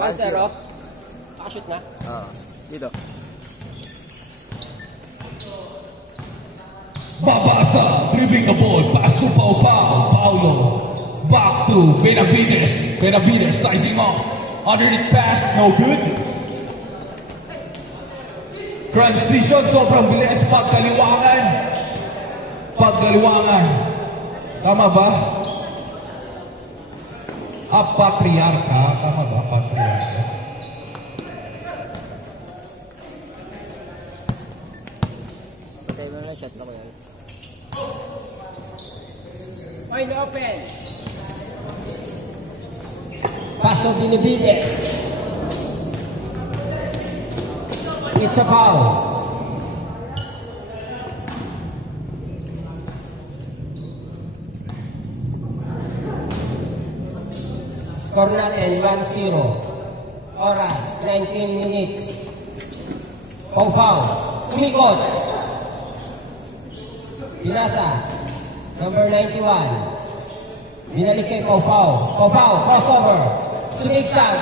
1-0. Pakashoot na? Dito. Babasa, dribbling the ball, pass to Paulo. Back to Benavides. Benavides sizing up. Underneath pass, no good. Transition, sobrang bilis. Pagkaliwangan. Tama ba? Patriarka. Tama ba? Patriarka. Patay mo na, shot na ko yan. Wide open. Pass to Benavides. It's a foul. Score natin 1-0. Oras 19 minutes. Foul. Umikot. Binasa. Number 91. Binalik kay Foul. Crossover. Sumiksan.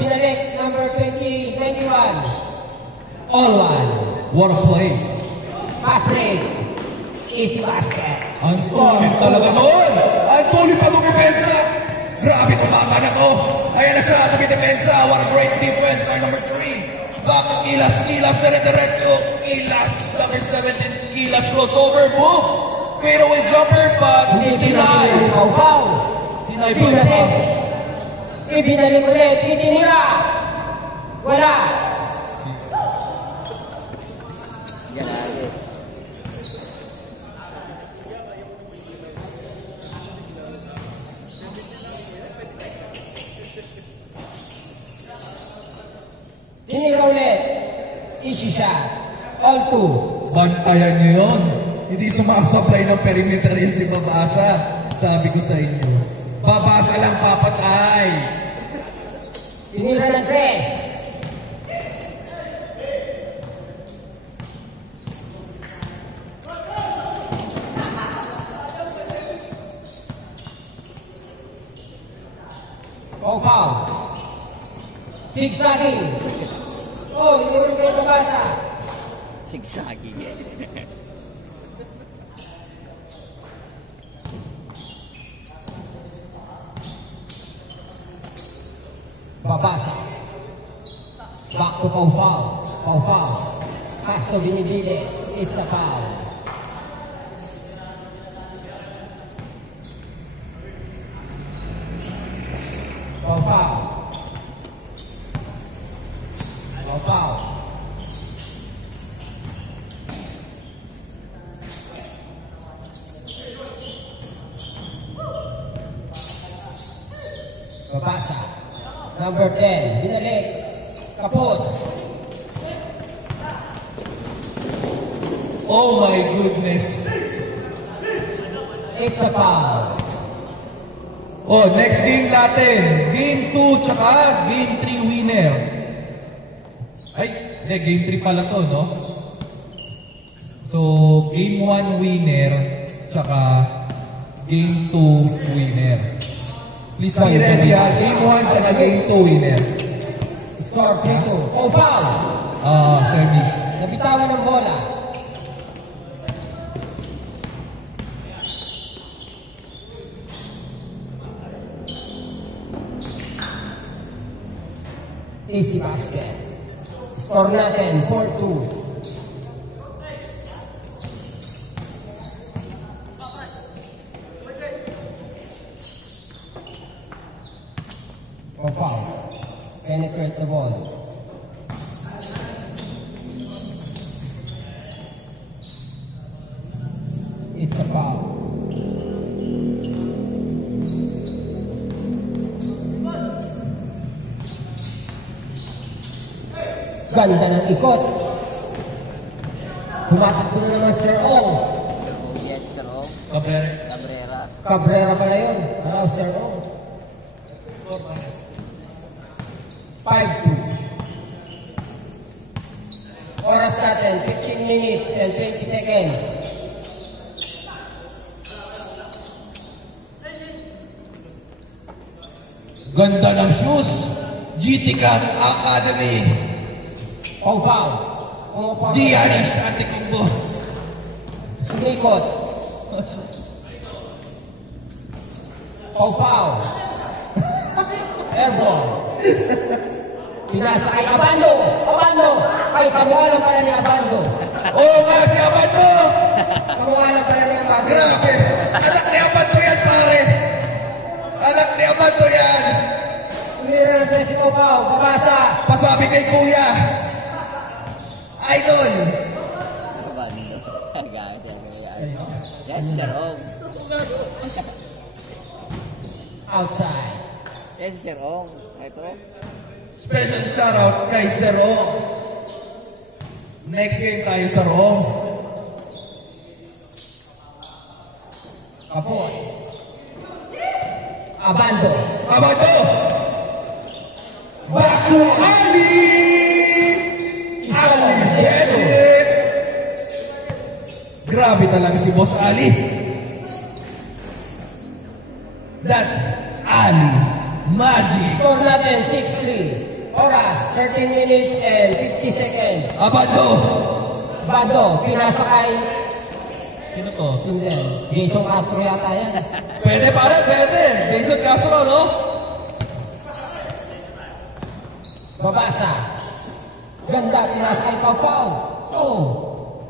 Binalik number 20, 21. All one. What a play. Pass break. Easy basket. Ang solid talaga doon. Ang solid pa itong depensa. Grabe tumama na to. Ayan na siya, itong depensa. What a great defense by number 3. Back to Kilas, dire-diretso. Kilas, number 17, Kilas crossover. Boom. Fadeaway jumper, but deny. Foul. Deny pa. Ibinalik ulit. Itinira. Wala. Yan lagi. Tinira ulit. Easy shot. All two. Bantayan nyo yun. Hindi sumasablay ng perimeter yan si Babasa. Sabi ko sa inyo. Babasa lang papatay. Tinira ng press. Foul. Zigzagging. Oh, inurin kayo Babasa. Sigsaging eh. Babasa. Back to Foul. Pass to Benavides. It's a foul. Foul. Babasa. Number 10, binalik. Kapos. Oh my goodness. It's a foul. Oh, next game natin. Game 2 tsaka Game 3 winner. Ay, hindi, Game 3 pala to, no? So, Game 1 winner tsaka Game 2 winner. Please be ready ha. Game 1 tsaka Game 2 winner. Score 3-2. Oh, foul! Service. Nabitawan ng bola. Easy basket. Score natin 4-2. Foul. Penetrate the ball. It's a foul. Ganda ng ikot. Tumatakbo na naman Sir O. Yes, Sir O. Cabrera. Cabrera pala yun. Ano, Sir O? 5-2. Oras natin, 15 minutes and 20 seconds. Ganda ng shoes. GT Cat Academy. Pau-pau. Giannis Antetokounmpo. Sumikot. Pau-pau. Airball. Pinasa kay Abando. Abando. Ay, kamuhalan pala ni Abando. Oo nga, si Abando. Kamuhalan pala ni Abando. Grabe. Anak ni Abando yan, pare. Anak ni Abando yan. Tumira ng si Pau-pau. Babasa. Pasabi kay Kuya. Idol. Abando. Gagawin. Yes, Jerome. Outside. Yes, Jerome. Ito. Special shoutout kay Sir Rom. Next game tayo sa Rom. Kapos. Abando. Abando! Back to Ali! Ali Magic! Grabe talaga si Boss Ali. That's Ali Magic. Score natin 6-3. Oras, 13 minutes and 50 seconds. Abando! Abando, pinasa kay Sino to? Jason Castro yata yan. Pwede pare, pwede. Jason Castro, no? Babasa. Ganda, pinasa kay Pau-pau. Oh,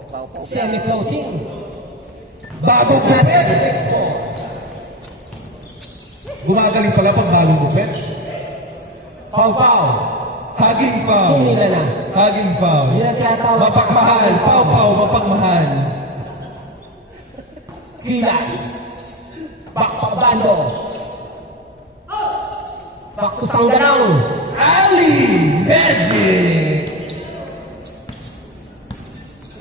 Pau-pau. semi-floating. Bagong gupit. Gumagaling pala pag bagong gupit. Pau-pau. Hugging foul. Tumila na. Hugging foul. Yun ang tinatawag. Mapagmahal. Pau-pau, mapagmahal. Kilas. Back to Abando. Back to Sangganang. Ali Magic.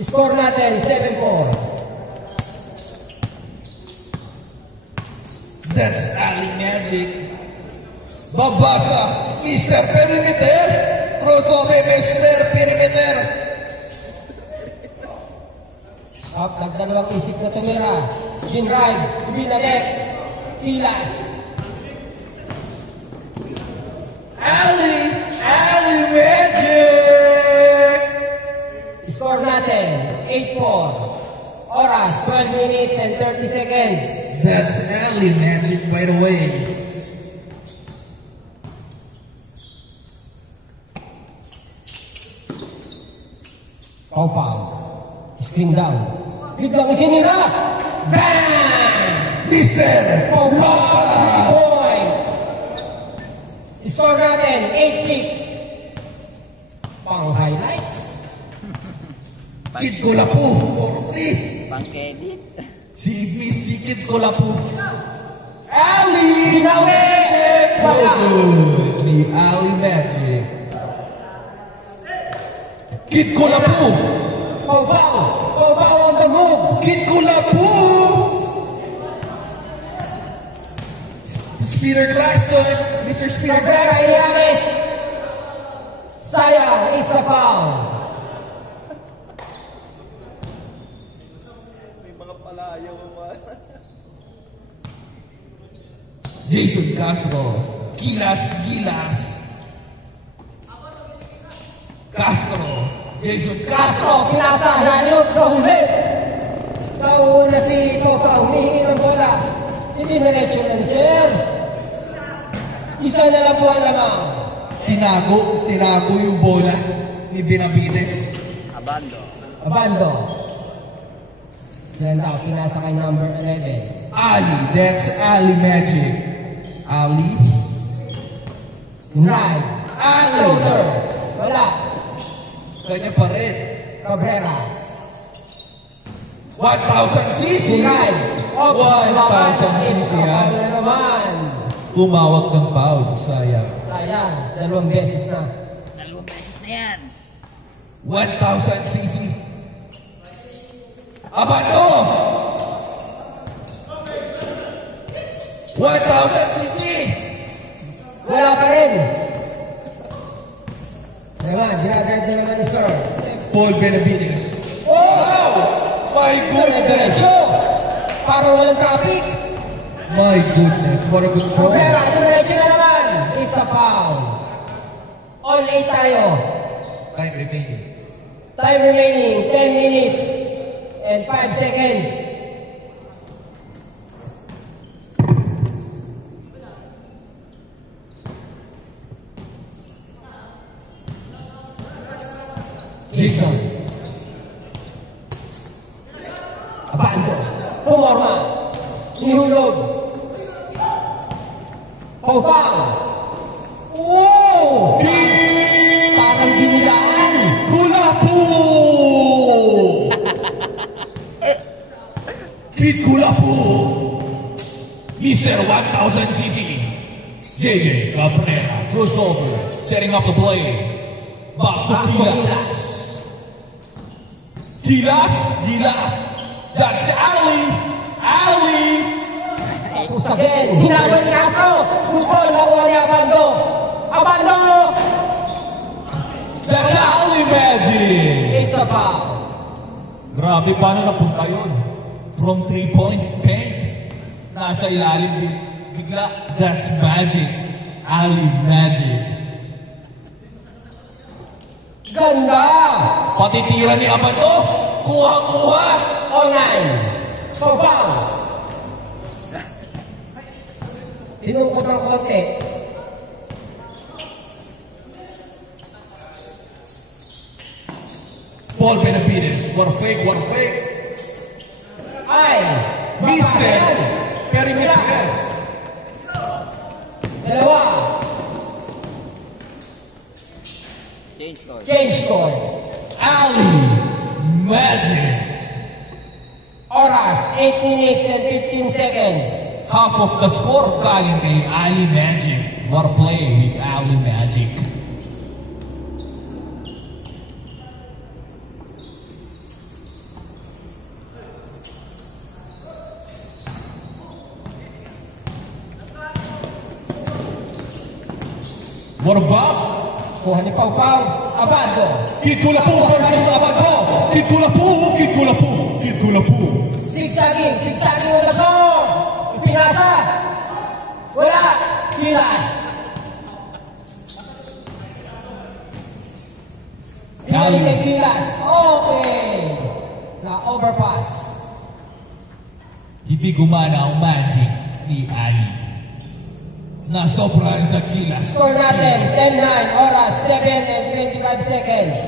Score natin 7-4. That's Ali Magic. Babasa, Mr. Perimeter. Crossover, Mr. Perimeter. Up, nagdalawang isip na tumira. Ginride, binalik. Kilas. Ali Magic. Score natin 8-4. Oras, 12 minutes and 30 seconds. That's Ali Magic, by the way. Pau-pau. Screen down. Biglang ikinira. Bang! Mr. Pau-pau. Points. Score natin 8-6. Pang highlights. Kid Kolapu, 4-3. Pang-edit. Si Kid Kolapu. Ali Binawi! Wala. Ni Ali Magic. Kid Kolapu. Pau-pau. Pau-pau on the move. Kid Kolapu. Speeder Claxton. Mr. Speeder Cabrera Claxton. Yanis. Sayang, it's a foul. Jason Castro. Gilas. Castro. Jason Castro. Castro, pinasa, naliw sa huli. Nauna si Pau-pau, humihingi ng bola. Hindi diretso na ni Sir. Isa na lang po ang lamang. Tinago yung bola ni Benavides. Abando. Abando. Yan daw, pinasa kay number 11. Ali, that's Ali Magic. Ali. Right. Ali. Floater. Wala. Kanya pa rin. Cabrera. 1,000cc. Right. 1,000cc yan. Na naman. Tumawag ng foul. Sayang. Sayang, 2 beses na. 2 beses na yan. 1,000cc. Abando! 1,000cc. Wala pa rin. Naman, ginagard na naman ni Score. Paul Benavides. Oh! My goodness. Diretso! Parang walang traffic. My goodness. What a good throw. Cabrera, diretso na naman. It's a foul. all 8 tayo. Time remaining. Time remaining, 10 minutes and 5 seconds. Jason. Abando. Pumorma. Nihulog. Paupang. Oh! Parang binilaan. Kula po! Kid Kula po! Mr. 1000cc. JJ Cabrera. Crossover. Setting up the play. Back to Gilas. Gilas. That's Ali. Tapos again. Hinawan ni Astro. Bukol nakuha ni Abando. Abando! That's Ali Magic. It's a foul. Grabe, paano napunta yun? From 3-point paint. Nasa ilalim bigla. That's Magic. Ali Magic. Ganda! Patitira ni Abando. Kuha-kuha. Online. So foul. Tinukot ng kote. Paul Benavides. What a fake. Ay! Mister. Bapayan. Perimeter. Dalawa. Change score. Change score. Ali Magic. Oras, 8 minutes and 15 seconds. Half of the score galing kay Ali Magic. What a play with Ali Magic. What a bop! Kuha ni Pau Pau. Abando. Kid Kula po versus Abando. Kid Kula po. Zigzagging on the floor. Pinasa. Wala. Gilas. Pinalik kay Gilas. Okay. Na overpass. Hindi gumana ang magic ni Ali. Nasobrahan sa Gilas. Score natin. 10-9. Oras, 7 and 25 seconds.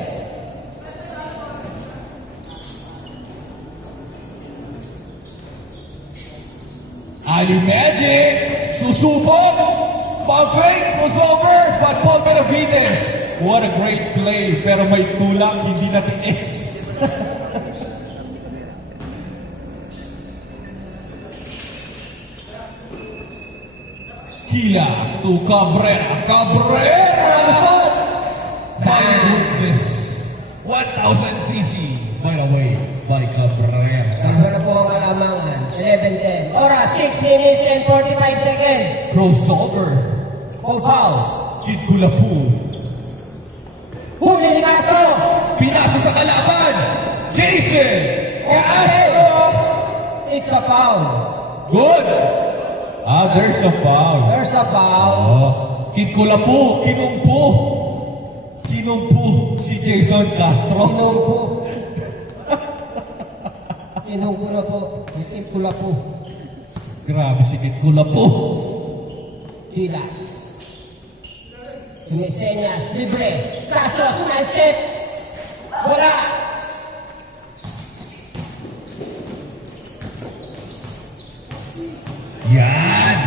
Ali Magic, susubok, pag-fake, crossover, but Paul Benavides. What a great play, pero may tulak, hindi natiis. Gilas to Cabrera. My goodness. 1000cc, by the way, by Cabrera. Sama na po ang kalamangan. 11-10. Oras, 6 minutes and 45 seconds. Crossover. Pau Pau. Kid Kulapu. Huli ni Castro. Pinasa sa kalaban. Jason. Castro. It's a foul. Good. There's a foul. There's a foul. Kid Kulapu. Kinumpu si Jason Castro. Kinungko na po. Itim ko na po. Grabe si Kid Kulapu. Gilas. Sinisenyas. Libre. Castro. Nice. Wala. Yan.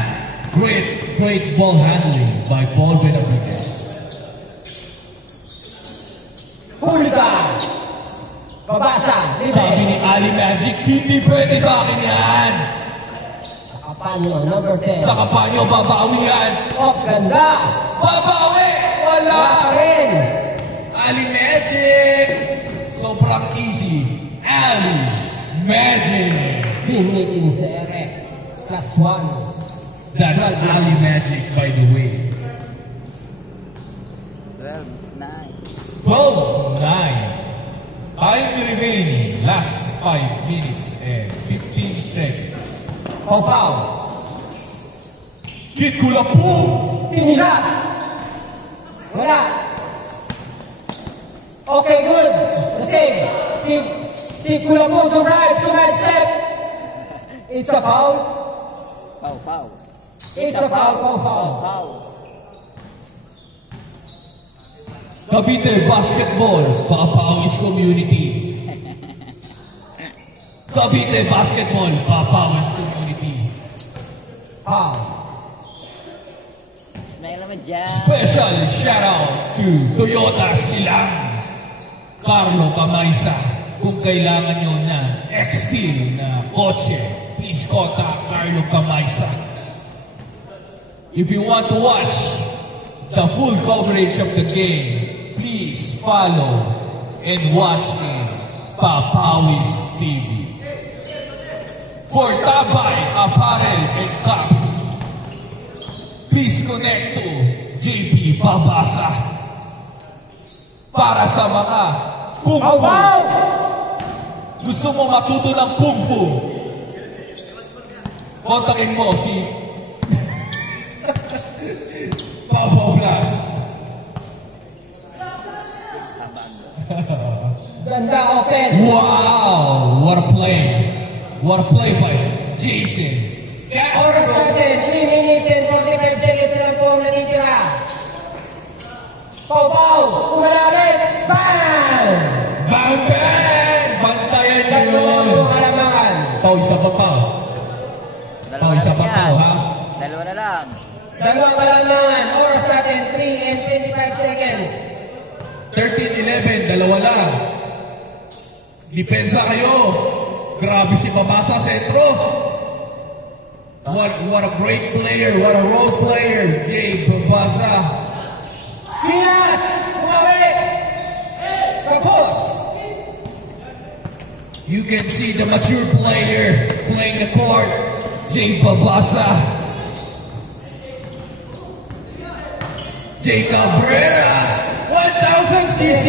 Great ball handling by Paul Benavides. Hooligan. Babasa. Sabi ni Libre. Ali Magic, hindi pwede sa akin yan. Kapanyo. Number 10. Sa kapanyo, babawi yan. Oh, ganda. Babawi! Wala! Wala pa rin. Ali Magic! Sobrang easy. Ali Magic! Binitin sa ere. Plus 1. That's Ali Magic, by the way. 12-9. 12-9. Time remaining. Last 5 minutes and 15 seconds. Pau Pau. Kid Kulapu! Tinira. Wala. Okay, good. The same. Keep Kulapu to right, to right step. It's a foul. Foul, foul. It's a foul. Foul. Cavite Basketball, Papawis Community. Cavite Basketball, Papawis Community. Foul. Smile naman dyan. Special shout out to Toyota Silang, Carlo Camaysa. Kung kailangan nyo na X-Steel na kotse, please contact Carlo Camaysa. If you want to watch the full coverage of the game, please follow and watch in Papawis TV. For Tabay, Apparel, and Cups, please connect to JP Babasa. Para sa mga Kung Fu. Gusto mo matuto ng Kung Fu? Kontakin mo si Papa Blas. Ganda open. Wow! What a play! What a play by Jason. Oras natin, 3 minutes and 45 seconds na lang po ang natitira. Pau-pau, umalapit, bang! Bang bang! Bantayan nyo Tatlo na yun! yung halamangan. Pau, isa pa pa. Dalawa na Isa lang pa yan. pa, ha? Dalawa na lang. Dalawang halamangan, oras natin, 3 and 25 seconds. 13-11, dalawa lang. Depensa kayo. Grabe si Babasa sentro. What a great player. What a role player. Jay Babasa. Kilat! Umawit! Kapos! You can see the mature player playing the court. Jay Babasa. Jay Cabrera. 1,000cc.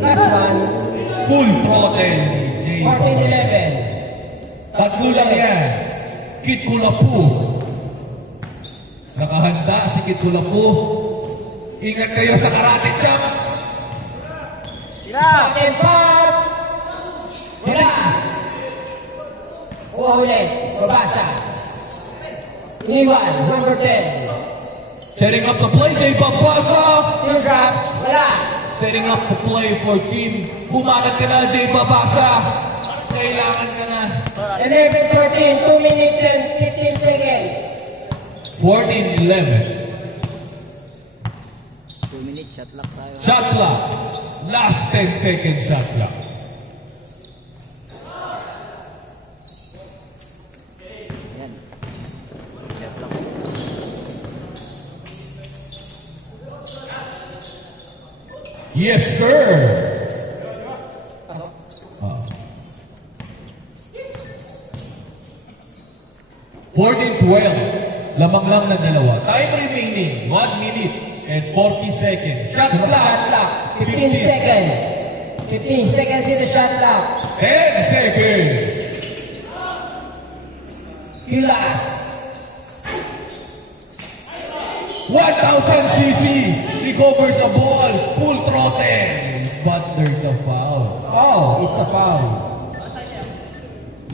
Last one, Full throttle. Jay 14-11. Tatlo lang yan. Kid Kulapu. Nakahanda si Kid Kulapu. Ingat kayo sa karate champ. Tira! Second foul! Wala! Ulit, babasa. Iniwan, number 10. Setting up the play, Jay Babasa. Teardrops, wala. Setting up the play for team. Bumanat ka na, Jay Babasa. Kailangan ka na. 11-14, 2 minutes and 15 seconds. 14-11. 2 minutes, shot lock tayo. Shot clock. Last 10 seconds shot clock. Yan. Shot lock. Yes, sir. Ah. 14-12. Lamang lang na dalawa. Time remaining, 1 minute and 40 seconds. Shot Shot clock. clock, 15 seconds. 15 seconds in the shot clock. 10 seconds. Kilas. 1,000cc. Recovers the ball. Full throttle. But there's a foul. Oh, it's a foul.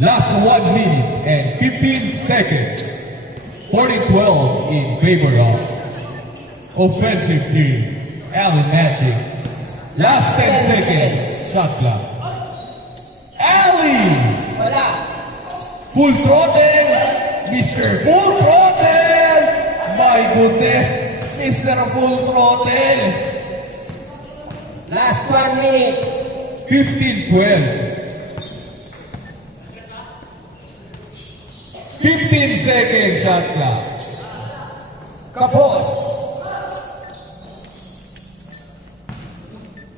Last 1 minute and 15 seconds. 40-12 in favor of offensive team. Allen Magic. Last 10 seconds. Shot clock. Allen! Wala. Full throttle. Mr. Full Throttle. My goodness. Mr. Full Throttle. Last 1 minute. 15-12. 15 seconds shot clock. Kapos.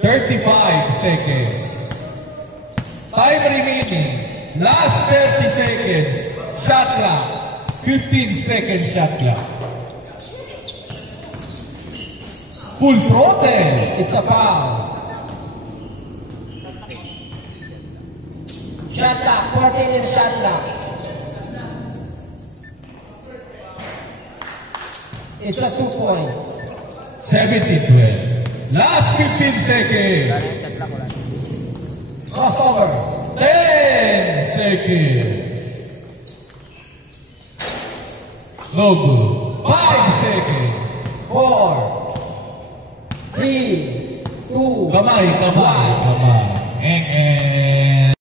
35 seconds. Time remaining. Last 30 seconds. Shot clock. 15 seconds shot clock. Full throttle. It's a foul. Shot clock, 14 in the shot clock. It's a 2 points. 17-12. Last 15 seconds. Wala na yung shot lock, wala na. Crossover. 10 seconds. No good. 5 seconds. 4, 3, 2, Kamay. Eng.